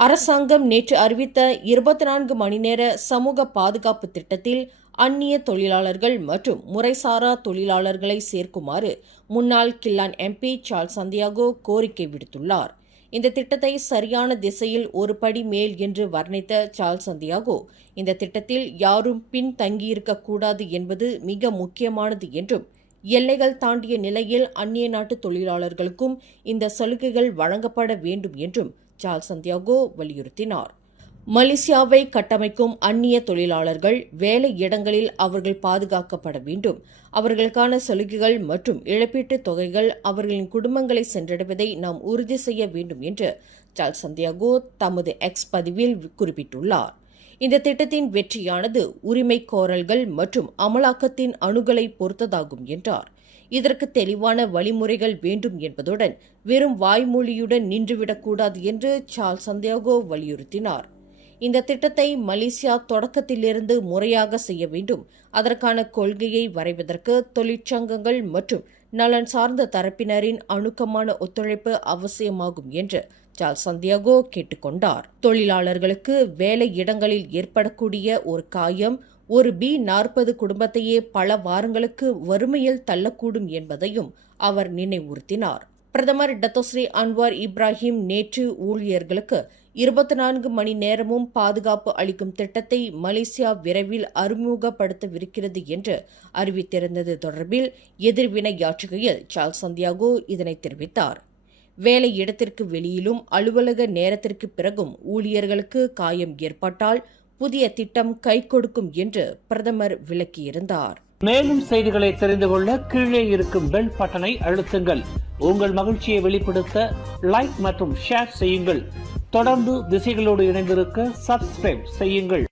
அரசாங்கம் நேற்று அறிவித்த 24 மணி நேர சமூக பாதுகாப்பு திட்டத்தில் அந்நிய தொழிலாளர்கள் மற்றும் முறைசாரா தொழிலாளர்களை சேர்க்குமாறு முன்னாள் கில்லான் எம்பி சார்ல்ஸ் சந்தியாகோ கோரிக்கை விடுத்துள்ளார். இந்த திட்டத்தை சரியான திசையில் ஒரு படி மேல் என்று வர்ணித்த சார்ல்ஸ் சந்தியாகோ, இந்த திட்டத்தில் யாரும் பின்தங்கியிருக்கக்கூடாது என்பது மிக முக்கியமானது என்றும், எல்லைகள் தாண்டிய நிலையில் அந்நிய நாட்டு தொழிலாளர்களுக்கும் இந்த சலுகைகள் வழங்கப்பட வேண்டும் என்றும் சார்ல்ஸ் சந்தியாகோ வலியுறுத்தினார். மலேசியாவை கட்டமைக்கும் அந்நிய தொழிலாளர்கள் வேலை இடங்களில் அவர்கள் பாதுகாக்கப்பட வேண்டும். அவர்களுக்கான சலுகைகள் மற்றும் இழப்பீட்டுத் தொகைகள் அவர்களின் குடும்பங்களை சென்றடைவதை நாம் உறுதி செய்ய வேண்டும் என்று சார்ல்ஸ் சந்தியாகோ தமது எக்ஸ் பதிவில் குறிப்பிட்டுள்ளார். இந்த திட்டத்தின் வெற்றியானது உரிமை கோரல்கள் மற்றும் அமலாக்கத்தின் அணுகலை பொறுத்ததாகும் என்றார். இதற்கு தெளிவான வழிமுறைகள் வேண்டும் என்பதுடன் வெறும் வாய்மொழியுடன் நின்றுவிடக்கூடாது என்று சார்ல்ஸ் சந்தியாகோ வலியுறுத்தினார். இந்த திட்டத்தை மலேசியா தொடக்கத்திலிருந்து முறையாக செய்ய வேண்டும். அதற்கான கொள்கையை வரைவதற்கு தொழிற்சங்கங்கள் மற்றும் நலன் சார்ந்த தரப்பினரின் அணுக்கமான ஒத்துழைப்பு அவசியமாகும் என்று சார்ல்ஸ் சந்தியாகோ கேட்டுக்கொண்டார். தொழிலாளர்களுக்கு வேலை இடங்களில் ஏற்படக்கூடிய ஒரு காயம் ஒரு B40 குடும்பத்தையே பல வாரங்களுக்கு வறுமையில் தள்ளக்கூடும் என்பதையும் அவர் நினைவுறுத்தினார். பிரதமர் டத்தோஸ்ரீ அன்வார் இப்ராஹிம் நேற்று ஊழியர்களுக்கு 24 மணி நேரமும் பாதுகாப்பு அளிக்கும் திட்டத்தை மலேசியா விரைவில் அறிமுகப்படுத்தவிருக்கிறது என்று அறிவித்திருந்தது தொடர்பில் எதிர்வினையாற்றுகையில் சார்ல்ஸ் சந்தியாகோ இதனை தெரிவித்தார். வேலை இடத்திற்கு வெளியிலும் அலுவலக நேரத்திற்கு பிறகும் ஊழியர்களுக்கு காயம் ஏற்பட்டால் புதிய திட்டம் கை கொடுக்கும் என்று பிரதமர் விளக்கியிருந்தார். மேலும் செய்திகளை தெரிந்து கொள்ள கீழே இருக்கும் பெல் பட்டனை அழுத்துங்கள். உங்கள் மகிழ்ச்சியை வெளிப்படுத்த லைக் மற்றும் ஷேர் செய்யுங்கள். தொடர்ந்து திசைகளோடு இணைந்திருக்க சப்ஸ்கிரைப் செய்யுங்கள்.